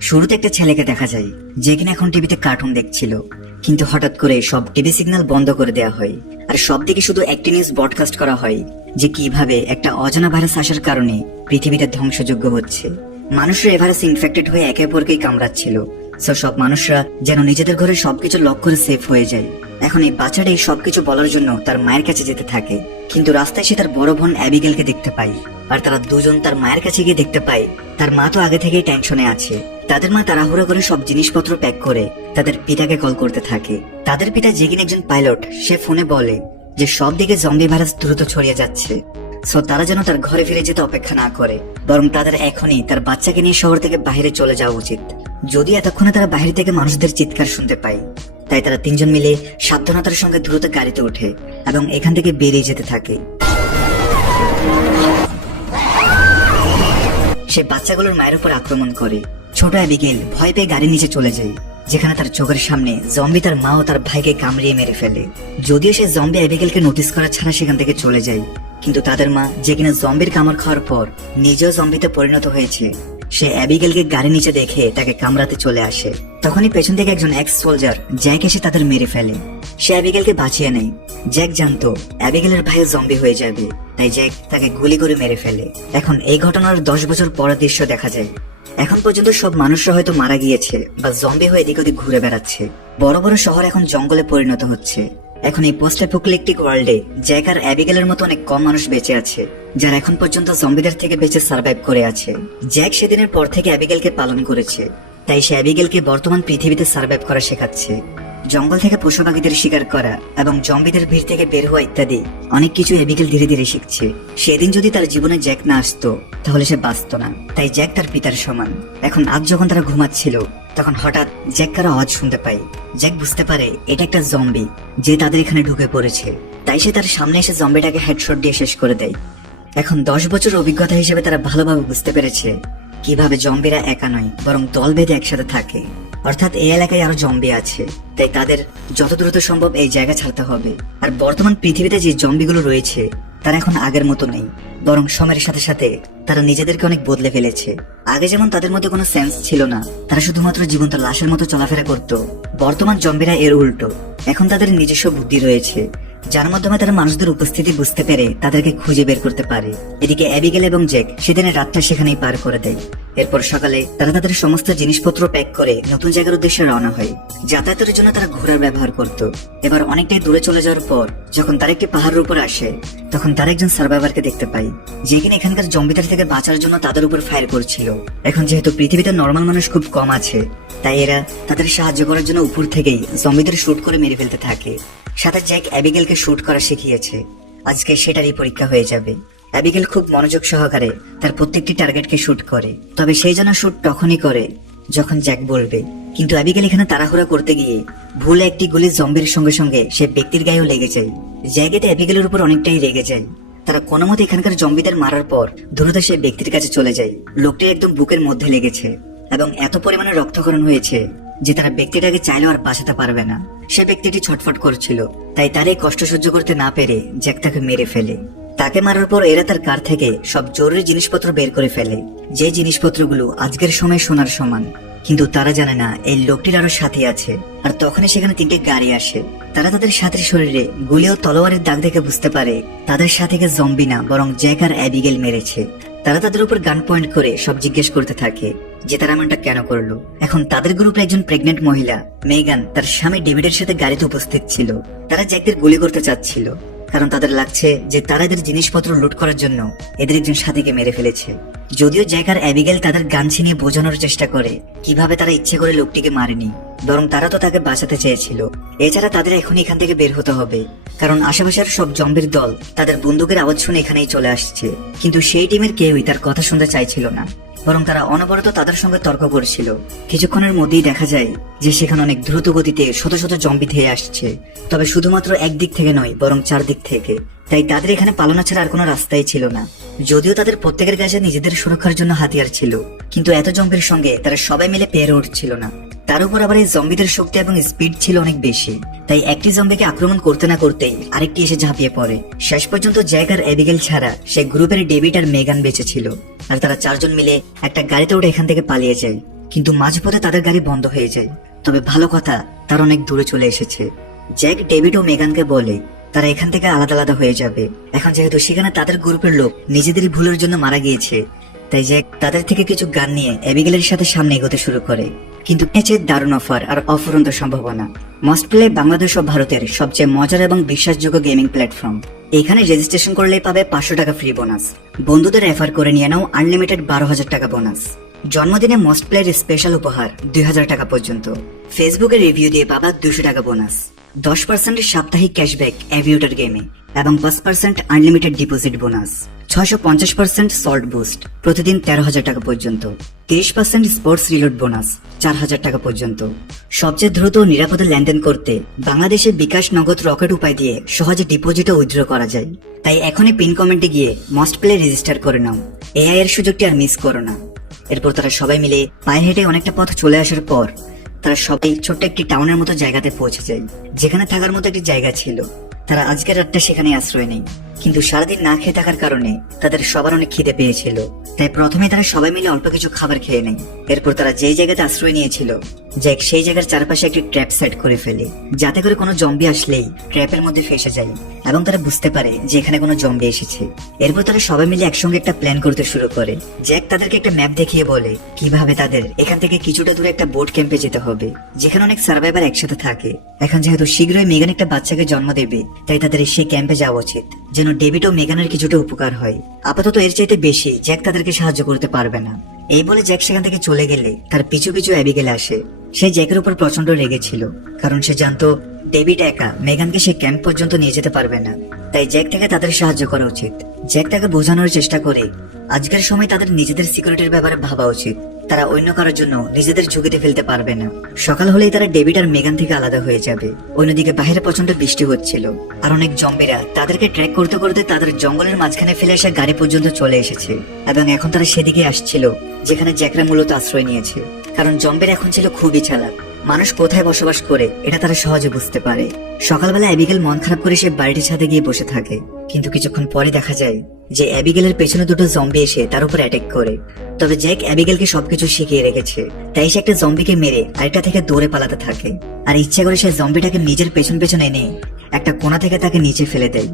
শুরুতে একটা ছেলেকে দেখা যায়, যে কিনা এখন টিভিতে কার্টুন দেখছিল। কিন্তু হঠাৎ করে সব টিভি সিগন্যাল বন্ধ করে দেওয়া হয়। আর সব দিকে শুধু একটি নিউজ ব্রডকাস্ট করা হয়, যে কীভাবে একটা অজানা ভাইরাস আসার কারণে পৃথিবীটা ধ্বংসযোগ্য হচ্ছে। মানুষরা ভাইরাস ইনফেক্টেড হয়ে একে অপরকেই কামড়াচ্ছিল। সো সব মানুষরা যেন নিজেদের ঘরে সবকিছু লক করে সেফ হয়ে যায়। এখন এই বাচ্চাটা এই সবকিছু বলার জন্য তার মায়ের কাছে যেতে থাকে। কিন্তু রাস্তায় সে তার বড় বোন অ্যাবিগেলকে দেখতে পায়। আর তারা দুজন তার মায়ের কাছে গিয়ে দেখতে পায়, তার মা তো আগে থেকেই টেনশনে আছে। তাদের মা তাড়াহুড়ো করে সব জিনিসপত্র প্যাক করে তাদের পিতাকে কল করতে থাকে। তাদের পিতা যে একজন পাইলট, সে ফোনে বলে যে, সব দিকে জম্বি ভাইরাস দ্রুত ছড়িয়ে যাচ্ছে। সো তারা যেন তার ঘরে ফিরে যেতে অপেক্ষা না করে। বরং তাদের এখনই তার বাচ্চাকে নিয়ে শহর থেকে বাইরে চলে যাওয়া উচিত। যদি এতক্ষণে তারা বাইরে থেকে মানুষদের চিৎকার শুনতে পায়, তাই তারা তিনজন মিলে সাবধানতার সঙ্গে দ্রুত গাড়িতে ওঠে এবং এখান থেকে বেরিয়ে যেতে থাকে। সে বাচ্চাগুলোর মায়ের উপর আক্রমণ করে। ছোট অ্যাবিগেল ভয় পেয়ে গাড়ির নিচে চলে যায়, যেখানে তার চোখের সামনে জম্বি তার মা ও তার ভাইকে কামড়িয়ে মেরে ফেলে। যদিও সে জম্বি অ্যাবিগেলকে নোটিস করা ছাড়া সেখান থেকে চলে যায়, কিন্তু তাদের মা যে কিনা জম্বির কামড় খাওয়ার পর নিজেও জম্বিতে পরিণত হয়েছে। সে অ্যাবিগেলকে গাড়ি নিচে দেখে তাকে কামড়াতে চলে আসে। তখনই পেছন থেকে একজন এক্স সোলজার জ্যাক এসে তাদের মেরে ফেলে। সে অ্যাবিগেলকে বাঁচিয়ে নেয়। জ্যাক জানতো অ্যাবিগেলের ভাইও জম্বি হয়ে যাবে, তাই জ্যাক তাকে গুলি করে মেরে ফেলে। এখন এই ঘটনার দশ বছর পরের দৃশ্য দেখা যায়। এখন পর্যন্ত সব মানুষরা হয়তো মারা গিয়েছে বা জম্বি হয়ে এদিক ওদিক ঘুরে বেড়াচ্ছে। বড় বড় শহর এখন জঙ্গলে পরিণত হচ্ছে। এখন এই পোস্ট অ্যাপোক্লিপটিক ওয়ার্ল্ডে জ্যাক আর অ্যাবিগেলের মতো অনেক কম মানুষ বেঁচে আছে, যারা এখন পর্যন্ত জম্বিদের থেকে বেঁচে সার্ভাইভ করে আছে। জ্যাক সেদিনের পর থেকে অ্যাবিগেলকে পালন করেছে, তাই সে অ্যাবিগেলকে বর্তমান পৃথিবীতে সার্ভাইভ করা শেখাচ্ছে। জঙ্গল থেকে পশু পাখিদের শিকার করা এবং জম্বিদের ভিড় থেকে বের হওয়া ইত্যাদি অনেক কিছু এবিগেল ধীরে ধীরে শিখছে। সেদিন যদি তার জীবনে জ্যাক না আসতো, তাহলে সে বাঁচত না। তাই জ্যাক তার পিতার সমান। এখন আজ যখন তারা ঘুমাচ্ছিল, তখন হঠাৎ জ্যাক কারও আওয়াজ শুনতে পায়। জ্যাক বুঝতে পারে এটা একটা জম্বি, যে তাদের এখানে ঢুকে পড়েছে। তাই সে তার সামনে এসে জম্বিটাকে হেডশট দিয়ে শেষ করে দেয়। এখন দশ বছর অভিজ্ঞতা হিসেবে তারা ভালোভাবে বুঝতে পেরেছে কীভাবে জম্বিরা একা নয়, বরং দল বেঁধে একসাথে থাকে। অর্থাৎ এই এলাকায় আরও জম্বি আছে। তাই তাদের যত দ্রুত সম্ভব এই জায়গা ছাড়তে হবে। আর বর্তমান পৃথিবীতে যে জম্বিগুলো রয়েছে, তারা এখন আগের মতো নেই। বরং সময়ের সাথে সাথে তারা নিজেদেরকে অনেক বদলে ফেলেছে। আগে যেমন তাদের মধ্যে কোনো সেন্স ছিল না, তারা শুধুমাত্র জীবন্ত লাশের মতো চলাফেরা করত। বর্তমান জম্বিরা এর উল্টো। এখন তাদের নিজস্ব বুদ্ধি রয়েছে, যার মাধ্যমে তারা মানুষদের উপস্থিতি বুঝতে পেরে তাদেরকে খুঁজে বের করতে পারে। এদিকে অ্যাবিগেল এবং জেক সেদিনের রাতটা সেখানেই পার করে দেয়। এরপর সকালে তারা তাদের সমস্ত জিনিসপত্র প্যাক করে নতুন জায়গার উদ্দেশ্যে রওনা হয়। যাতায়াতের জন্য তারা ঘোড়ার ব্যবহার করত। এবার অনেকটাই দূরে চলে যাওয়ার পর যখন তারা একটি পাহাড়ের উপর আসে, তখন তারা একজন সার্ভাইভারকে দেখতে পায়, যে কিনা এখানকার জম্বিদের থেকে বাঁচার জন্য তাদের উপর ফায়ার করছিল। এখন যেহেতু পৃথিবীতে নর্মাল মানুষ খুব কম আছে, তাই এরা তাদের সাহায্য করার জন্য উপর থেকেই জম্বিদের শুট করে মেরে ফেলতে থাকে। সাথে জ্যাক অ্যাবিগেলকে শুট করা শিখিয়েছে। আজকে সেটারই পরীক্ষা হয়ে যাবে। অ্যাবিগেল খুব মনোযোগ সহকারে তার প্রত্যেকটি টার্গেটকে শুট করে। তবে সেই জন্য শুট তখনই করে যখন জ্যাক বলবে। কিন্তু অ্যাবিগেল এখানে তাড়াহুড়া করতে গিয়ে ভুলে একটি গুলি জম্বির সঙ্গে সঙ্গে সে ব্যক্তির গায়েও লেগে যায়। জ্যাকেতে অ্যাবিগেলের উপর অনেকটাই রেগে যায়। তারা কোনো মতে এখানকার জম্বিদের মারার পর দ্রুত সে ব্যক্তির কাছে চলে যায়। লোকটি একদম বুকের মধ্যে লেগেছে এবং এত পরিমাণে রক্তক্ষরণ হয়েছে যে তারা ব্যক্তিটাকে চাইলেও আর বাঁচাতে পারবে না। সে ব্যক্তিটি ছটফট করছিল, তাই তার এই কষ্ট সহ্য করতে না পেরে জ্যাক তাকে মেরে ফেলে। তাকে মারার পর এরা তার কার থেকে সব জরুরি জিনিসপত্র বের করে ফেলে। যে জিনিসপত্রগুলো আজকের সময় সোনার সমান। কিন্তু তারা জানে না, এই লোকটির আরও সাথে আছে। আর তখনই সেখানে তিনটে গাড়ি আসে। তারা তাদের সাথের শরীরে গুলি ও তলোয়ারের দাগ দেখে বুঝতে পারে, তাদের সাথীকে জম্বি না, বরং জ্যাকার অ্যাবিগেল মেরেছে। তারা তাদের উপর গান পয়েন্ট করে সব জিজ্ঞেস করতে থাকে, যে তারা এমনটা কেন করল? এখন তাদের গ্রুপে একজন প্রেগনেন্ট মহিলা মেগান তার স্বামী ডেভিডের সাথে গাড়িতে উপস্থিত ছিল। তারা জ্যাকদের গুলি করতে চাচ্ছিল। কারণ তাদের লাগছে যে তারা এদের জিনিসপত্র লুট করার জন্য এদের একজন সাথীকে মেরে ফেলেছে। যদিও জ্যাক আর অ্যাবিগেল তাদের গান ছিনিয়ে বোঝানোর চেষ্টা করে, কীভাবে তারা ইচ্ছে করে লোকটিকে মারেনি, বরং তারা তো তাকে বাঁচাতে চেয়েছিল। এছাড়া তাদের এখন এখান থেকে বের হতে হবে, কারণ আশেপাশের সব জম্বির দল তাদের বন্দুকের আওয়াজ শুনে এখানেই চলে আসছে। কিন্তু সেই টিমের কেউই তার কথা শুনতে চাইছিল না। বরং তারা অনবরত তাদের সঙ্গে তর্ক করছিল। কিছুক্ষণের মধ্যেই দেখা যায় যে সেখানে অনেক দ্রুত গতিতে শত শত জম্বি ধেয়ে আসছে। তবে শুধুমাত্র একদিক থেকে নয়, বরং চারদিক থেকে। তাই তাদের এখানে পালানো ছাড়া আর কোনো রাস্তাই ছিল না। যদিও তাদের প্রত্যেকের কাছে নিজেদের সুরক্ষার জন্য হাতিয়ার ছিল, কিন্তু এত জম্বির সঙ্গে তারা সবাই মিলে পেরে উঠছিল না। তার উপর আবার এই জম্বিদের শক্তি এবং স্পিড ছিল অনেক বেশি। তাই একটি জম্বিকে আক্রমণ করতে না করতেই আরেকটি এসে ঝাঁপিয়ে পড়ে। শেষ পর্যন্ত জ্যাক আর এবিগেল ছাড়া সে গ্রুপের ডেভিড আর মেগান বেঁচে ছিল আর তারা চারজন মিলে একটা গাড়িতে উঠে এখান থেকে পালিয়ে যায়। কিন্তু মাঝপথে তাদের গাড়ি বন্ধ হয়ে যায়। তবে ভালো কথা, তার অনেক দূরে চলে এসেছে। জ্যাক ডেভিড ও মেগানকে বলে তারা এখান থেকে আলাদা আলাদা হয়ে যাবে। এখন যেহেতু সেখানে তাদের গ্রুপের লোক নিজেদের ভুলের জন্য মারা গিয়েছে। তাই জ্যাক তাদের থেকে কিছু গান নিয়ে অ্যাবিগেলের সাথে সামনে এগোতে শুরু করে। কিন্তু পেয়েছে দারুণ অফার আর অফুরন্ত সম্ভাবনা। মস্ট প্লে বাংলাদেশ ও ভারতের সবচেয়ে মজার এবং বিশ্বাসযোগ্য গেমিং প্ল্যাটফর্ম। এখানে রেজিস্ট্রেশন করলে পাবে পাঁচশো টাকা ফ্রি বোনাস বন্ধুদের রেফার করে নিয়ে নাও আনলিমিটেড বারো হাজার টাকা বোনাস জন্মদিনে মস্ট প্লের স্পেশাল উপহার দুই হাজার টাকা পর্যন্ত। ফেসবুকে রিভিউ দিয়ে পাবা দুশো টাকা বোনাস দশ পার্সেন্টের সাপ্তাহিক ক্যাশব্যাক অ্যাভিউটার গেমে এবং পার্সেন্ট আনলিমিটেড ডিপোজিট বোনাস ছয়শো পঞ্চাশ পার্সেন্ট সল্ট বুস্ট প্রতিদিন তেরো হাজার টাকা পর্যন্ত। তিরিশ পার্সেন্ট স্পোর্টস রিলোড বোনাস চার হাজার টাকা পর্যন্ত। সবচেয়ে দ্রুত নিরাপদে লেনদেন করতে বাংলাদেশে বিকাশ নগদ রকেট উপায় দিয়ে সহজে ডিপোজিট ও উইথড্র করা যায়। তাই এখনই পিন কমেন্টে গিয়ে মস্ট প্লে রেজিস্টার করে নাও। এআই এর সুযোগটি আর মিস করো না। এরপর তারা সবাই মিলে পায়ে হেঁটে অনেকটা পথ চলে আসার পর তারা সবাই ছোট্ট একটি টাউনের মতো জায়গাতে পৌঁছে যায় যেখানে থাকার মতো একটি জায়গা ছিল। তারা আজকের রাতটা সেখানে আশ্রয় নেই কিন্তু সারাদিন না খেয়ে থাকার কারণে তাদের সবার অনেক খিদে পেয়েছিল। তাই প্রথমে তারা সবাই মিলে অল্প কিছু খাবার খেয়ে নেয়। এরপর তারা যেই জায়গাতে আশ্রয় নিয়েছিল জ্যাক সেই জায়গার চারপাশে একটি ট্র্যাপ সেট করে ফেলে। যাতে করে কোনো জম্বি আসলেই ট্র্যাপের মধ্যে ফেসে যায় এবং তারা বুঝতে পারে যে এখানে কোনো জম্বি এসেছে। এরপর তারা সবাই মিলে একসঙ্গে একটা প্ল্যান করতে শুরু করে। জ্যাক তাদেরকে একটা ম্যাপ দেখিয়ে বলে, কীভাবে তাদের এখান থেকে কিছুটা দূরে একটা বোট ক্যাম্পে যেতে হবে, যেখানে অনেক সার্ভাইভার একসাথে থাকে। এখন যেহেতু শীঘ্রই মেগান একটা বাচ্চাকে জন্ম দেবে, তাই তাদের সেই ক্যাম্পে যাওয়া উচিত, যেন ডেভিড ও মেগানের কিছুটা উপকার হয়। আপাতত এর চাইতে বেশি জ্যাক তাদেরকে সাহায্য করতে পারবে না। এই বলে জ্যাক সেখান থেকে চলে গেলে তার পিছু পিছু অ্যাবিগেল আসে। সে জ্যাকের উপর প্রচণ্ড রেগেছিল কারণ সে জানতো ডেভিড একা, মেগানকে সে ক্যাম্প পর্যন্ত নিয়ে যেতে পারবে না। তাই জ্যাক থেকে তাদের সাহায্য করা উচিত। জ্যাক তাকে বোঝানোর চেষ্টা করে, আজকের সময় তাদের নিজেদের সিকিউরিটির ব্যাপারে ভাবা উচিত। তারা অন্য কারোর জন্য নিজেদের ঝুঁকিতে ফেলতে পারবে না। সকাল হলেই তারা ডেভিড আর মেগান থেকে আলাদা হয়ে যাবে। অন্যদিকে বাইরে প্রচণ্ড বৃষ্টি হচ্ছিল। আর অনেক জম্বিরা তাদেরকে ট্র্যাক করতে করতে তাদের জঙ্গলের মাঝখানে ফেলে আসা গাড়ি পর্যন্ত চলে এসেছে। এবং এখন তারা সেদিকে আসছিল, যেখানে জ্যাকরা মূলত আশ্রয় নিয়েছে। কারণ জম্বের এখন ছিল খুবই চালাক। মানুষ কোথায় বসবাস করে, এটা তারা সহজে বুঝতে পারে। সকালবেলা অ্যাবিগেল মন খারাপ করে সে বাড়িটির ছাদে গিয়ে বসে থাকে। কিন্তু কিছুক্ষণ পরে দেখা যায় যে অ্যাবিগেলের পেছনে দুটো জম্বি এসে তার উপর অ্যাটাক করে। তবে জ্যাক অ্যাবিগেলকে সবকিছু শিখিয়ে রেখেছে। তাই সে একটা জম্বিকে মেরে আরেকটা থেকে দৌড়ে পালাতে থাকে। আর ইচ্ছা করে সে জম্বিটাকে নিজের পেছন পেছন এনে একটা কোণা থেকে তাকে নিচে ফেলে দেয়।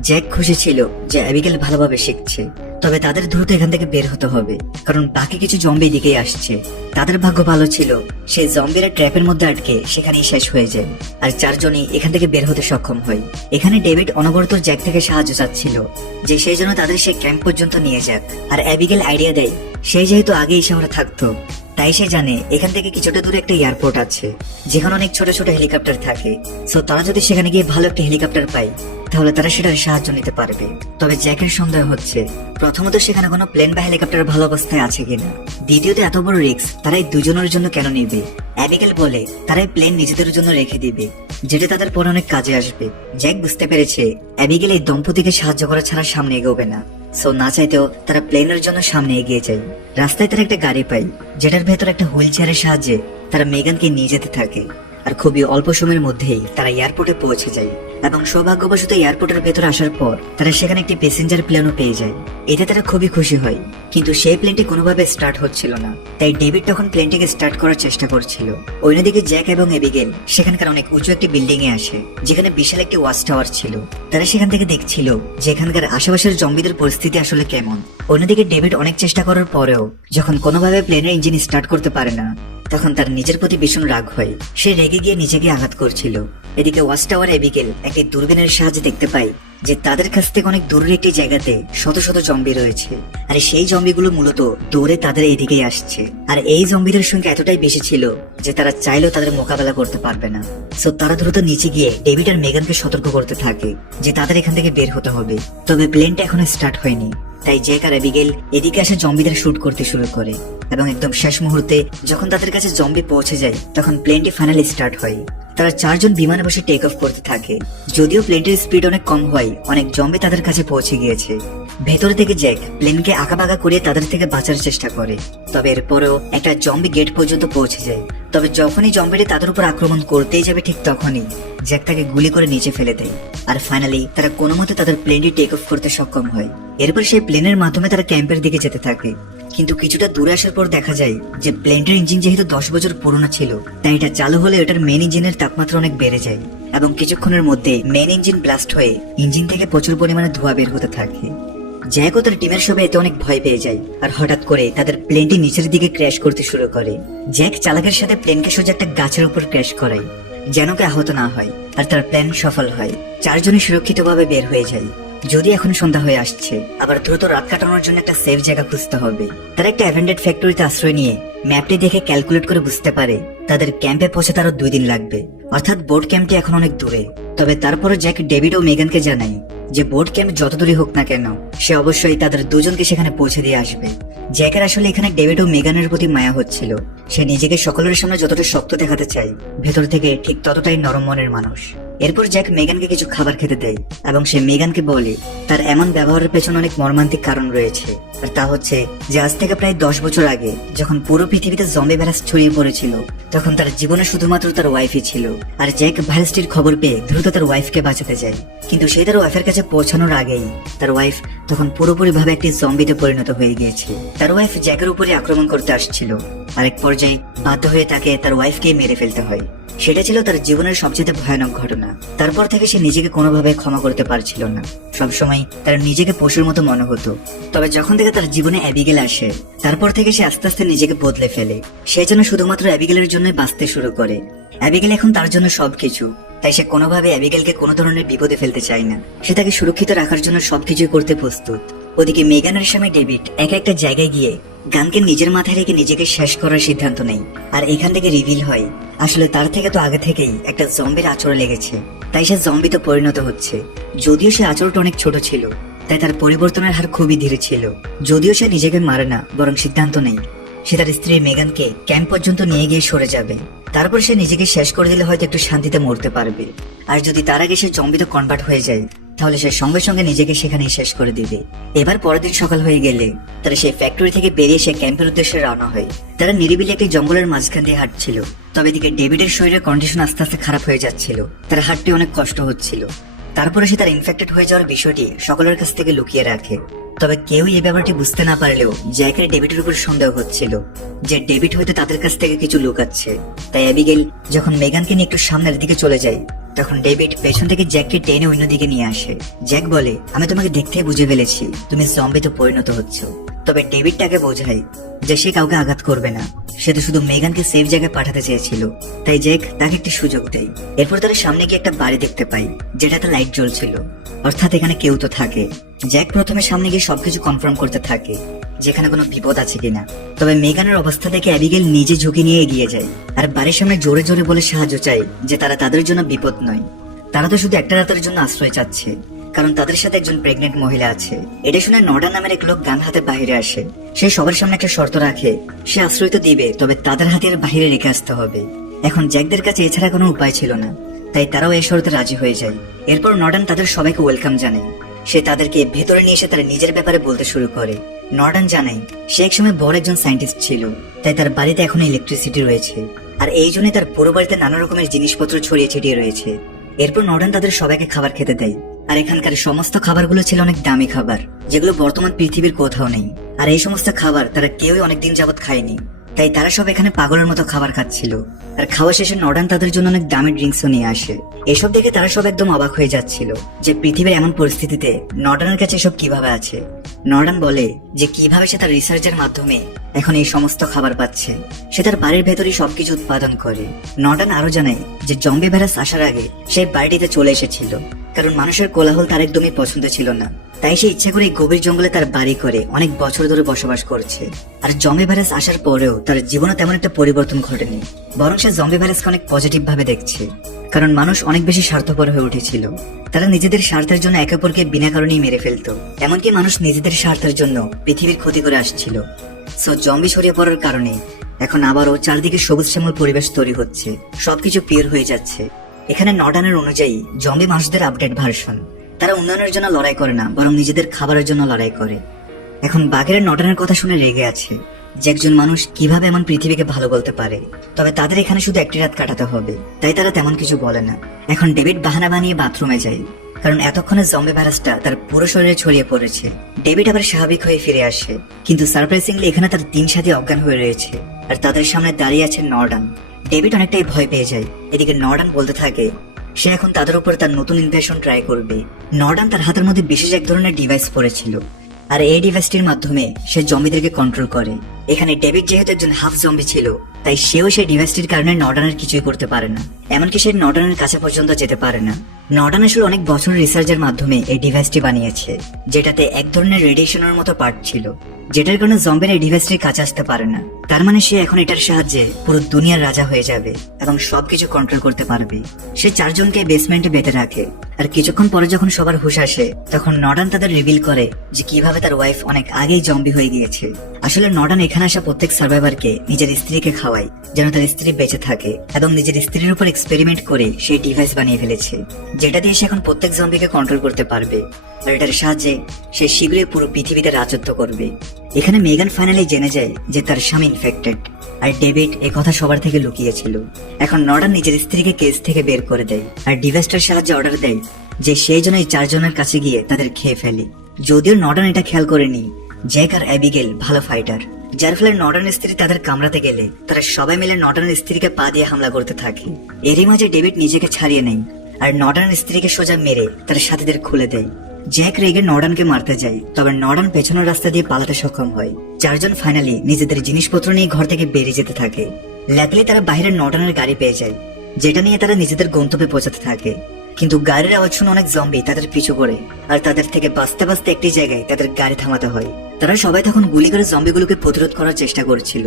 জ্যাক খুশি ছিল যে অ্যাবিগেল ভালোভাবে শিখছে। তবে তাদের দ্রুত এখান থেকে বের হতে হবে। কারণ বাকি কিছু জম্বি দিকেই আসছে। তাদের ভাগ্য ভালো ছিল। সেই জম্বিরা ট্র্যাপের মধ্যে আটকে সেখানেই শেষ হয়ে যায়। আর চারজনই এখান থেকে বের হতে সক্ষম হয়। এখানে ডেভিড অনবরত জ্যাক থেকে সাহায্য চাচ্ছিল। যে সেই জন্য তাদের সে ক্যাম্প পর্যন্ত নিয়ে যাক। আর অ্যাবিগেল আইডিয়া দেয়, সে যেহেতু আগে এই শহরে থাকতো, তাই সে জানে এখান থেকে কিছুটা দূরে একটা এয়ারপোর্ট আছে, যেখানে অনেক ছোট ছোট হেলিকপ্টার থাকে। সো তারা যদি সেখানে গিয়ে ভালো একটা হেলিকপ্টার পায় তাহলে তারা সেটার সাহায্য নিতে পারবে। তবে জ্যাকের সন্দেহ হচ্ছে, প্রথমত সেখানে কোনো প্লেন বা হেলিকপ্টার ভালো অবস্থায় আছে কিনা। দ্বিতীয়ত এত বড় রিক্স তারা এই দুজনের জন্য কেন নিবে? অ্যাবিগেল বলে, তারা এই প্লেন নিজেদের জন্য রেখে দিবে, যেটা তাদের পরে অনেক কাজে আসবে। জ্যাক বুঝতে পেরেছে, অ্যাবিগেল এই দম্পতিকে সাহায্য করা ছাড়া সামনে এগোবে না। সো না চাইতেও তারা প্লেনের জন্য সামনে এগিয়ে যায়। রাস্তায় তারা একটা গাড়ি পায়, যেটার ভেতর একটা হুইল চেয়ারের সাহায্যে তারা মেগানকে নিয়ে যেতে থাকে। আর খুবই অল্প সময়ের মধ্যেই তারা এয়ারপোর্টে পৌঁছে যায় এবং সৌভাগ্যবশত এয়ারপোর্টের ভেতরে আসার পর তারা সেখানে একটি প্যাসেঞ্জার প্লেনও পেয়ে যায়। এতে তারা খুবই খুশি হয়। কিন্তু সেই প্লেনটি কোনোভাবে স্টার্ট হচ্ছিল না। তাই ডেভিড তখন প্লেনটিকে স্টার্ট করার চেষ্টা করছিল। অন্যদিকে জ্যাক এবং এবিগেল সেখানকার অনেক উঁচু একটি বিল্ডিং এ আসে, যেখানে বিশাল একটি ওয়াচ টাওয়ার ছিল। তারা সেখান থেকে দেখছিল যে এখানকার আশেপাশের জম্বিদের পরিস্থিতি আসলে কেমন। অন্যদিকে ডেভিড অনেক চেষ্টা করার পরেও যখন কোনোভাবে প্লেনের ইঞ্জিন স্টার্ট করতে পারে না তখন তার নিজের প্রতি ভীষণ রাগ হয়। সে রেগে গিয়ে নিজেকে আঘাত করছিল। এদিকে ওয়াচ টাওয়ার এবিগেল একটি দূরবীনের সাহায্যে দেখতে পায় যে তাদের কাছ থেকে অনেক দূরের একটি জায়গাতে শত শত জম্বি রয়েছে। আর সেই জম্বিগুলো মূলত দৌড়ে তাদের এদিকেই আসছে। আর এই জম্বিদের সংখ্যা এতটাই বেশি ছিল যে তারা চাইলেও তাদের মোকাবেলা করতে পারবে না। সো তারা দ্রুত নিচে গিয়ে ডেভিড আর মেগানকে সতর্ক করতে থাকে যে তাদের এখান থেকে বের হতে হবে। তবে প্লেনটা এখনও স্টার্ট হয়নি। তাই জ্যাক আর অ্যাবিগেল এদিকে আসে জম্বিদের শুট করতে শুরু করে এবং একদম শেষ মুহূর্তে যখন তাদের কাছে জম্বি পৌঁছে যায়, তখন প্লেনটি ফাইনালি স্টার্ট হয়। তারা চারজন বিমানে বসে টেক অফ করতে থাকে। যদিও প্লেনটির স্পিড অনেক কম হয়, অনেক জম্বি তাদের কাছে পৌঁছে গিয়েছে। ভেতরে থেকে জ্যাক প্লেনকে আঁকাবাঁকা করে তাদের থেকে বাঁচার চেষ্টা করে। তবে এরপরেও একটা জম্বি গেট পর্যন্ত পৌঁছে যায়। তবে যখনই জম্বিটি তাদের উপর আক্রমণ করতেই যাবে ঠিক তখনই জ্যাক তাকে গুলি করে নিচে ফেলে দেয়। আর ফাইনালি তারা কোনো মতে তাদের প্লেনটি টেক অফ করতে সক্ষম হয়। এরপর সেই প্লেনের মাধ্যমে তারা ক্যাম্পের দিকে যেতে থাকে। কিন্তু কিছুটা দূরে আসার পর দেখা যায় যে প্লেনটির ইঞ্জিন যেহেতু দশ বছর পুরনো ছিল, তাই এটা চালু হলে এটার মেন ইঞ্জিনের তাপমাত্রা অনেক বেড়ে যায় এবং কিছুক্ষণের মধ্যে মেন ইঞ্জিন ব্লাস্ট হয়ে ইঞ্জিন থেকে প্রচুর পরিমাণে ধোঁয়া বের হতে থাকে। জ্যাক তার টিমের সবাই এতে অনেক ভয় পেয়ে যায় আর হঠাৎ করে তাদের প্লেনটি নিচের দিকে ক্র্যাশ করতে শুরু করে। জ্যাক চালকের সাথে প্লেনকে সোজা একটা গাছের উপর ক্র্যাশ করায়, যেন কে আহত না হয় আর তার প্ল্যান সফল হয়। চারজনই সুরক্ষিতভাবে বের হয়ে যায়। যদি এখন সন্ধ্যা হয়ে আসছে, আবার দ্রুত রাত কাটানোর জন্য একটা সেফ জায়গা খুঁজতে হবে। তারা একটা অ্যাভেন্ডেড ফ্যাক্টরিতে আশ্রয় নিয়ে ম্যাপটি দেখে ক্যালকুলেট করে বুঝতে পারে তাদের ক্যাম্পে পৌঁছে তারও দুই দিন লাগবে। অর্থাৎ বোর্ড ক্যাম্পটি এখন অনেক দূরে। তবে তারপরে জ্যাক ডেভিড ও মেগানকে জানাই যে বোর্ড ক্যাম্প যত দূরে হোক না কেন, সে অবশ্যই তাদের দুজনকে সেখানে পৌঁছে দিয়ে আসবে। জ্যাকের আসলে এখানে ডেভিড ও মেগানের প্রতি মায়া হচ্ছিল। সে নিজেকে সকলের সামনে যতটা শক্ত দেখাতে চায়, ভেতর থেকে ঠিক ততটাই নরম মনের মানুষ। এরপর জ্যাক মেগানকে কিছু খাবার খেতে দেয়, এবং সে মেগানকে বলে, তার এমন ব্যবহারের পেছনে অনেক মর্মান্তিক কারণ রয়েছে। আর তা হচ্ছে যে আজ থেকে প্রায় দশ বছর আগে, যখন পুরো পৃথিবীতে জম্বি ভাইরাস ছড়িয়ে পড়েছিল, তখন তার জীবনে শুধুমাত্র তার ওয়াইফই ছিল। আর জ্যাক ভাইরাসটির খবর পেয়ে দ্রুত তার ওয়াইফকে বাঁচাতে যায়। কিন্তু সে তার ওয়াইফের কাছে পৌঁছানোর আগেই, তার ওয়াইফ তখন পুরোপুরি ভাবে একটি জম্বিতে পরিণত হয়ে গিয়েছে। তার ওয়াইফ জ্যাকের উপরে আক্রমণ করতে আসছিল। আরেক পর্যায়ে বাধ্য হয়ে তাকে তার ওয়াইফকে মেরে ফেলতে হয়। সেটা ছিল তার জীবনের সবচেয়ে ভয়ানক ঘটনা। তারপর থেকে সে নিজেকে কোনোভাবে ক্ষমা করতে পারছিল না। সবসময় তার নিজেকে পশুর মতো মনে হতো। তবে যখন থেকে তার জীবনে অ্যাবিগেল আসে, তারপর থেকে সে আস্তে আস্তে নিজেকে বদলে ফেলে। সে যেন শুধুমাত্র অ্যাবিগেলের জন্য বাঁচতে শুরু করে। অ্যাবিগেল এখন তার জন্য সবকিছু, তাই সে কোনোভাবে অ্যাবিগেলকে কোনো ধরনের বিপদে ফেলতে চায় না। সে তাকে সুরক্ষিত রাখার জন্য সবকিছু করতে প্রস্তুত। ওদিকে মেগানের স্বামী ডেভিড এক একটা জায়গায় গিয়ে গানকে নিজের মাথায় রেখে নিজেকে শেষ করার সিদ্ধান্ত নেই। আর এখান থেকে রিভিল হয়, আসলে তার থেকে তো আগে থেকেই একটা জম্বির আচরণ লেগেছে। তাই সে জম্বিতে পরিণত হচ্ছে। যদিও সে আচরণটা অনেক ছোট ছিল, তাই তার পরিবর্তনের হার খুবই ধীরে ছিল। যদিও সে নিজেকে মারে না, বরং সিদ্ধান্ত নেই। সে তার স্ত্রী মেগানকে ক্যাম্প পর্যন্ত নিয়ে গিয়ে সরে যাবে। তারপর সে নিজেকে শেষ করে দিলে হয়তো একটু শান্তিতে মরতে পারবে। আর যদি তার আগে সে জম্বিতে কনভার্ট হয়ে যায় তাহলে সে সঙ্গে সঙ্গে নিজেকে সেখানে শেষ করে দিবে। এবার পরের দিন সকাল হয়ে গেলে তারা সেই ফ্যাক্টরি থেকে বেরিয়ে সে ক্যাম্পের উদ্দেশ্যে রওনা হয়। তারা নিরিবিলি একটি জঙ্গলের মাঝখান দিয়ে হাঁটছিল। তবে এদিকে ডেভিডের শরীরের কন্ডিশন আস্তে আস্তে খারাপ হয়ে যাচ্ছিল। তার হাঁটতে অনেক কষ্ট হচ্ছিল। তারপরে সে তার ইনফেক্টেড হয়ে যাওয়ার বিষয়টি সকলের কাছ থেকে লুকিয়ে রাখে। তবে কেউ এই ব্যাপারটি বুঝতে না পারলেও জ্যাকের ডেভিডের উপর সন্দেহ হচ্ছিল যে ডেভিড হয়তো তাদের কাছ থেকে কিছু লুকাচ্ছে। তাই অ্যাবিগেল যখন মেগানকে নিয়ে একটু সামনের দিকে চলে যায়, তখন ডেভিড পেছন থেকে জ্যাককে টেনে অন্যদিকে নিয়ে আসে। জ্যাক বলে, আমি তোমাকে দেখতে বুঝে ফেলেছি। তুমি জম্বিতে পরিণত হচ্ছ। তবে ডেভিড তাকে বোঝায় যে সে কাউকে আঘাত করবে না। সে তো শুধু মেগানকে সেফ জায়গায় পাঠাতে চেয়েছিল। তাই জ্যাক তাকে একটি সুযোগ দেয়। এরপর তারা সামনে গিয়ে একটা বাড়ি দেখতে পাই, যেটাতে লাইট জ্বলছিল। অর্থাৎ এখানে কেউ তো থাকে। জ্যাক প্রথমে সামনে গিয়ে সবকিছু কনফার্ম করতে থাকে, যেখানে কোনো বিপদ আছে কিনা। তবে মেগানের অবস্থা দেখে অ্যাবিগেল নিজে ঝুঁকি নিয়ে এগিয়ে যায়। আর বাড়ির সামনে জোরে জোরে বলে সাহায্য চায় যে তারা তাদের জন্য বিপদ নয়। তারা তো শুধু একটা রাতের জন্য আশ্রয় চাচ্ছে। কারণ তাদের সাথে একজন প্রেগনেন্ট মহিলা আছে। এটা শুনে নডা নামের এক লোক গান হাতে বাইরে আসে। সে সবার সামনে একটা শর্ত রাখে। সে আশ্রয় তো দিবে, তবে তাদের হাতের বাইরে রেখে আসতে হবে। এখন জ্যাকদের কাছে এছাড়া কোনো উপায় ছিল না, তাই তারাও এই শর্তে রাজি হয়ে যায়। এরপর নর্ডান তাদের সবাইকে ওয়েলকাম জানায়। সে তাদেরকে ভেতরে নিয়ে এসে তার নিজের ব্যাপারে বলতে শুরু করে। নর্ডান জানায়, সে একসময় বড় একজন সায়েন্টিস্ট ছিল, তাই তার বাড়িতে এখন ইলেকট্রিসিটি রয়েছে। আর এই জন্য তার পুরো বাড়িতে নানা রকমের জিনিসপত্র ছড়িয়ে ছিটিয়ে রয়েছে। এরপর নর্ডান তাদের সবাইকে খাবার খেতে দেয়। আর এখানকার সমস্ত খাবারগুলো ছিল অনেক দামি খাবার, যেগুলো বর্তমান পৃথিবীর কোথাও নেই। আর এই সমস্ত খাবার তারা কেউই অনেকদিন যাবৎ খায়নি। তাই তারা সব এখানে পাগলের মতো খাবার খাচ্ছিল। আর খাওয়া শেষে নডান তাদের জন্য অনেক দামি ড্রিঙ্কসও নিয়ে আসে। এসব দেখে তারা সব একদম অবাক হয়ে যাচ্ছিল যে পৃথিবীর এমন পরিস্থিতিতে নডানের কাছে এসব কীভাবে আছে। নর্ডান বলে যে কীভাবে সে তার রিসার্চের মাধ্যমে এখন এই সমস্ত খাবার পাচ্ছে। সে তার বাড়ির ভেতরেই সবকিছু উৎপাদন করে। নর্ডান আরও জানায় যে জম্বি ভাইরাস আসার আগে সে বাড়িটিতে চলে এসেছিল, কারণ মানুষের কোলাহল তার একদমই পছন্দ ছিল না। তাই সে ইচ্ছা করে গভীর জঙ্গলে তার বাড়ি করে অনেক বছর ধরে বসবাস করছে। আর জম্বি ভাইরাস আসার পরেও তার জীবনে তেমন একটা পরিবর্তন ঘটেনি, বরং সে জম্বি ভাইরাসকে অনেক পজিটিভ ভাবে দেখছে। কারণ মানুষ অনেক বেশি স্বার্থপর হয়ে উঠেছিল। তারা নিজেদের স্বার্থের জন্য একে অপরকে বিনা কারণেই মেরে ফেলতো। এমনকি মানুষ নিজেদের স্বার্থের জন্য পৃথিবীর ক্ষতি করে আসছিল। সো জম্বি ছড়িয়ে পড়ার কারণে এখন আবারও চারদিকে সবুজ শ্যামল পরিবেশ তৈরি হচ্ছে। সবকিছু পিওর হয়ে যাচ্ছে। এখানে নডানের অনুযায়ী জম্বি মানুষদের আপডেট ভার্সন। তারা উন্নয়নের জন্য লড়াই করে না, বরং নিজেদের খাবারের জন্য লড়াই করে। এখন বাঘের নডানের কথা শুনে রেগে আছে। যে একজন মানুষ কীভাবে এমন পৃথিবীকে ভালো বলতে পারে, তবে তাদের এখানে শুধু একটি রাত কাটাতে হবে, তাই তারা তেমন কিছু বলে না। এখন ডেভিড বাহানা বানিয়ে বাথরুমে যায়, কারণ এতক্ষণে জম্বি ভাইরাসটা তার পুরো শরীরে ছড়িয়ে পড়েছে। ডেভিড আবার স্বাভাবিক হয়ে ফিরে আসে, কিন্তু সারপ্রাইজিংলি এখানে তার তিন সাথী অজ্ঞান হয়ে রয়েছে, আর তাদের সামনে দাঁড়িয়ে আছে নর্ডান। ডেভিড অনেকটাই ভয় পেয়ে যায়, এদিকে নর্ডান বলতে থাকে, সে এখন তাদের উপর তার নতুন ইনভেশন ট্রাই করবে। নর্ডান তার হাতের মধ্যে বিশেষ এক ধরনের ডিভাইস পড়েছিল আর এই ডিভাইসটির মাধ্যমে সে জম্বিদেরকে কন্ট্রোল করে। এখানে ডেভিড যেহেতু একজন হাফ জম্বি ছিল, তাই সেও সেই ডিভাইসটির কারণে নর্ডানের কিছুই করতে পারে না। এমনকি সে নর্ডানের কাছে পর্যন্ত যেতে পারে না। নর্ডান আসলে অনেক বছরের রিসার্চের মাধ্যমে এই ডিভাইসটি বানিয়েছে, যেটাতে এক ধরনের রেডিয়েশনের মতো পার্ট ছিল, যেটার কারণে জম্বির এই ডিভাইসটির কাছে আসতে পারে না। তার মানে সে এখন এটার সাহায্যে পুরো দুনিয়ার রাজা হয়ে যাবে এবং সবকিছু কন্ট্রোল করতে পারবে। সে চারজনকে বেসমেন্টে বেঁধে রাখে, আর কিছুক্ষণ পরে যখন সবার হুশ আসে, তখন নর্ডান তাদের রিভিল করে যে কীভাবে তার ওয়াইফ অনেক আগেই জম্বি হয়ে গিয়েছে। আসলে নর্ডান এখানে আসা প্রত্যেক সার্ভাইভারকে নিজের স্ত্রীকে খাওয়ায়, যেন তার স্ত্রী বেঁচে থাকে এবং নিজের স্ত্রীর উপর এক্সপেরিমেন্ট করে সেই ডিভাইস বানিয়ে ফেলেছে। যেটা দিয়ে সে এখন প্রত্যেক জম্বিকে কন্ট্রোল করতে পারবে, আর এটার সাহায্যে সে শীঘ্রই পুরো পৃথিবীতে রাজত্ব করবে। এখানে মেগান ফাইনালি জেনে যায় যে তার স্বামী ইনফেক্টেড আর ডেভিড এ কথা সবার থেকে লুকিয়েছিল। এখন নর্ডান নিজের স্ত্রীকে কেস থেকে বের করে দেয়, আর ডিভাইসটার সাহায্যে অর্ডার দেয় যে সেই জন্য এই চারজনের কাছে গিয়ে তাদের খেয়ে ফেলে। যদিও নর্ডান এটা খেয়াল করেনি, জ্যাক আর অ্যাবিগেল ভালো ফাইটার যার ফলে নর্ডানের স্ত্রী তাদের কামড়াতে গেলে তারা সবাই মিলে নর্ডানের স্ত্রীকে পা দিয়ে হামলা করতে থাকে। এরই মাঝে ডেভিড নিজেকে ছাড়িয়ে নেয় আর নর্ডানের স্ত্রীকে সোজা মেরে তার সাথীদের খুলে দেয়। জ্যাক রেগে নর্ডানকে মারতে যায়, তবে নর্ডান পেছনের রাস্তা দিয়ে পালাতে সক্ষম হয়। চারজন ফাইনালি নিজেদের জিনিসপত্র নিয়ে ঘর থেকে বেরিয়ে যেতে থাকে। ল্যাকলি তারা বাইরের নর্ডানের গাড়ি পেয়ে যায়, যেটা নিয়ে তারা নিজেদের গন্তব্যে পৌঁছাতে থাকে। কিন্তু গাড়ির আওয়াজ শুনে অনেক জম্বি তাদের পিছু করে আর তাদের থেকে বাঁচতে বাঁচতে একটি জায়গায় তাদের গাড়ি থামাতে হয়। তারা সবাই তখন গুলি করে জম্বিগুলোকে প্রতিরোধ করার চেষ্টা করছিল,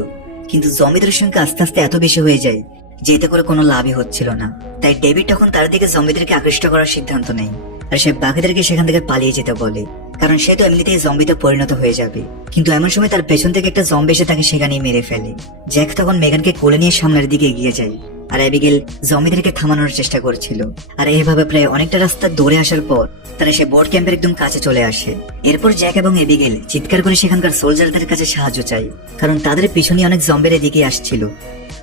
কিন্তু জম্বিদের সংখ্যা আস্তে আস্তে এত বেশি হয়ে যায় যে এতে করে কোনো লাভই হচ্ছিল না। তাই ডেভিড তখন তার দিকে জম্বিদেরকে আকৃষ্ট করার সিদ্ধান্ত নেয়। আর সে বাঘেদেরকে সেখান থেকে পালিয়ে যেতে বলে। কারণ সে তো এমনিতেই জম্বিতে পরিণত হয়ে যাবে। কিন্তু এমন সময় তার পেছন থেকে একটা জম্বি এসে তাকে সেখানেই মেরে ফেলে। জ্যাক তখন মেগানকে কোলে নিয়ে সামনের দিকে এগিয়ে যায়। আর অ্যাবিগেল জম্বিদেরকে থামানোর চেষ্টা করছিল। আর এইভাবে প্রায় অনেকটা রাস্তা দৌড়ে আসার পর তারা সে বোর্ড ক্যাম্পের একদম কাছে চলে আসে। এরপর জ্যাক এবং এবিগেল চিৎকার করে সেখানকার সোলজারদের কাছে সাহায্য চাই কারণ তাদের পিছনে অনেক জম্বের এদিকে আসছিল।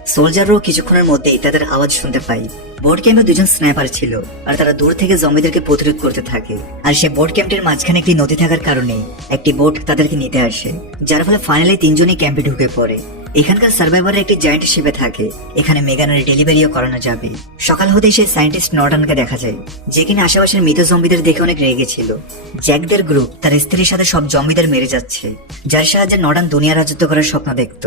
সোলজারও কিছুক্ষণের মধ্যেই তাদের আওয়াজ শুনতে পাই বোর্ড ক্যাম্পে দুজন স্নাইপার ছিল, আর তারা দূর থেকে জম্বিদেরকে প্রতিরোধ করতে থাকে। আর সে বোর্ড ক্যাম্পটির মাঝখানে একটি নদী থাকার কারণে একটি বোট তাদেরকে নিতে আসে, যার ফলে ফাইনালি তিনজনই ক্যাম্পে ঢুকে পড়ে। এখানকার সার্ভাইভার একটি জায়েন্ট শিপে থাকে, এখানে মেগানের ডেলিভারিও করানো যাবে। সকাল হতেই সেই সায়েন্টিস্ট নর্ডানকে দেখা যায়, যে কিনা আশেপাশের মৃত জম্বিদের দেখে অনেক রেগে ছিল। জ্যাকদের গ্রুপ তার স্ত্রীর সাথে সব জম্বিদের মেরে যাচ্ছে, যার সাহায্যে নর্ডান দুনিয়া রাজত্ব করার স্বপ্ন দেখত।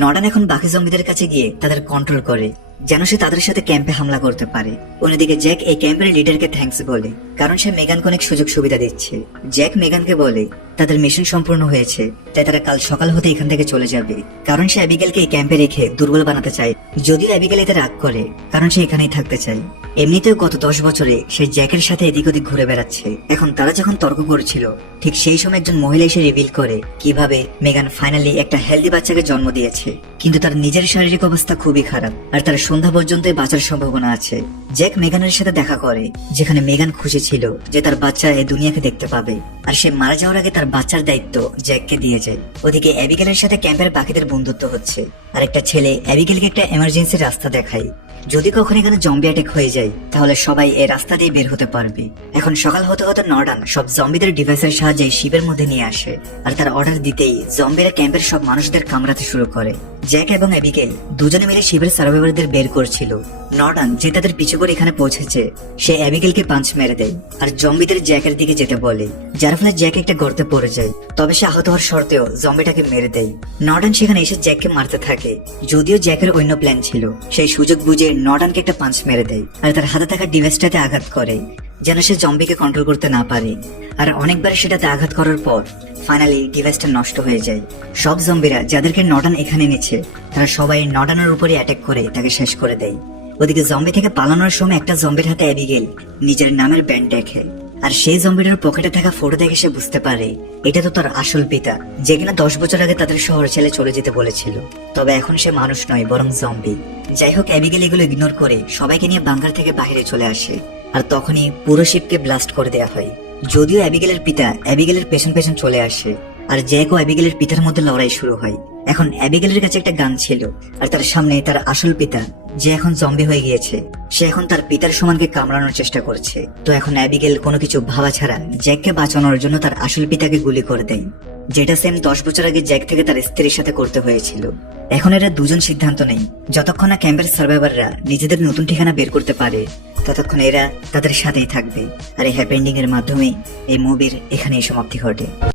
নর্ডান এখন বাকি জঙ্গিদের কাছে গিয়ে তাদের কন্ট্রোল করে, যেন সে তাদের সাথে ক্যাম্পে হামলা করতে পারে। অন্যদিকে জ্যাক এই ক্যাম্পের লিডারকে থ্যাঙ্কস বলে, কারণ সে মেগানকে অনেক সুযোগ সুবিধা দিচ্ছে। জ্যাক মেগানকে বলে, তাদের মিশন সম্পূর্ণ হয়েছে, তাই তারা কাল সকাল হতে এখান থেকে চলে যাবে। কারণ সে অ্যাবিগেলকে এই ক্যাম্পে রেখে দুর্বল বানাতে চায়, যদিও অ্যাবিগেল এতে রাগ করে, কারণ সে এখানেই থাকতে চায়। এমনিতেও গত দশ বছরে সে জ্যাকের সাথে এদিক ওদিক ঘুরে বেড়াচ্ছে। এখন তারা যখন তর্ক করছিল, ঠিক সেই সময় একজন মহিলা এসে রিভিল করে কীভাবে মেগান ফাইনালি একটা হেলদি বাচ্চাকে জন্ম দিয়েছে। কিন্তু তার নিজের শারীরিক অবস্থা খুবই খারাপ, আর তার সন্ধ্যা পর্যন্ত বাঁচার সম্ভাবনা আছে। জ্যাক মেগানের সাথে দেখা করে, যেখানে মেগান খুশি ছিল যে তার বাচ্চা এই দুনিয়াকে দেখতে পাবে, আর সে মারা যাওয়ার আগে তার বাচ্চার দায়িত্ব জ্যাককে দিয়ে যায়। ওদিকে অ্যাবিগেলের সাথে ক্যাম্পের বাকিদের বন্ধুত্ব হচ্ছে আর একটা ছেলে অ্যাবিগেলকে একটা এমার্জেন্সি রাস্তা দেখায়। যদি কখনো এখানে জম্বি অ্যাটাক হয়ে যায়, তাহলে সবাই এই রাস্তা দিয়ে বের হতে পারবে। এখন সকাল হতে হতে নর্ডান সব জম্বিদের ডিভাইসের সাহায্যে শিবের মধ্যে নিয়ে আসে। আর তার অর্ডার দিতেই জম্বিরা ক্যাম্পের সব মানুষদের কামড়াতে শুরু করে। জ্যাক এবং অ্যাবিগেল দুজনে মিলে শিবের সার্ভাইভারদের বের করছিল। নর্ডান যে তাদের পিছু করে এখানে পৌঁছেছে, সে অ্যাবিগেলকে পাঞ্চ মেরে দেয় আর জম্বিদের জ্যাকের দিকে যেতে বলে। যার ফলে জ্যাক একটা গর্তে পড়ে যায়। তবে সে আহত হওয়ার শর্তেও জম্বিটাকে মেরে দেয়। নর্ডান সেখানে এসে জ্যাককে মারতে থাকে। যদিও জ্যাকের অন্য প্ল্যান ছিল। সেই সুযোগ বুঝে নর্ডানকে একটা পাঞ্চ মেরে দেয় আর তার হাতে থাকা ডিভাইসটাতে আঘাত করে, যেন সে জম্বিকে কন্ট্রোল করতে না পারে। আর অনেকবার সেটাতে আঘাত করার পর ফাইনালি ডিভাইসটা নষ্ট হয়ে যায়। সব জম্বিরা যাদেরকে নডান এখানে এনেছে, তারা সবাই নডানের উপরে অ্যাটাক করে, তাকে শেষ করে দেয়। ওদিকে জম্বি থেকে পালানোর সময় একটা জম্বির হাতে অ্যাবিগেল নিজের নামের ব্যান্ড দেখে আর সেই জম্বিটার পকেটে থাকা ফটো দেখে সে বুঝতে পারে, এটা তো তার আসল পিতা, যে কিনা দশ বছর আগে তাদের শহর ছেলে চলে যেতে বলেছিল। তবে এখন সে মানুষ নয়, বরং জম্বি যাই হোক অ্যাবিগেল এগুলো ইগনোর করে সবাইকে নিয়ে বাঙ্গার থেকে বাইরে চলে আসে, আর তখনই পুরো শিপকে ব্লাস্ট করে দেওয়া হয়। যদিও অ্যাবিগেলের পিতা অ্যাবিগেলের পেছন পেছন চলে আসে, আর জ্যাক ও অ্যাবিগেলের পিতার মধ্যে লড়াই শুরু হয় এখন অ্যাবিগেলের কাছে একটা গান ছিল, আর তার সামনে তার আসল পিতা, যে এখন জম্বি হয়ে গিয়েছে, সে এখন তার পিতার সমানকে কামড়ানোর চেষ্টা করছে। তো এখন অ্যাবিগেল কোনো কিছু ভাবা ছাড়া জ্যাককে বাঁচানোর জন্য তার আসল পিতাকে গুলি করে দেয়, যেটা সেম দশ বছর আগে জ্যাক থেকে তার স্ত্রীর সাথে করতে হয়েছিল। এখন এরা দুজন সিদ্ধান্ত নেই যতক্ষণ না ক্যাম্পের সার্ভাইভাররা নিজেদের নতুন ঠিকানা বের করতে পারে, ততক্ষণ এরা তাদের সাথেই থাকবে, আর এই হ্যাপি এন্ডিং এর মাধ্যমে এই মুভির এখানেই সমাপ্তি ঘটে।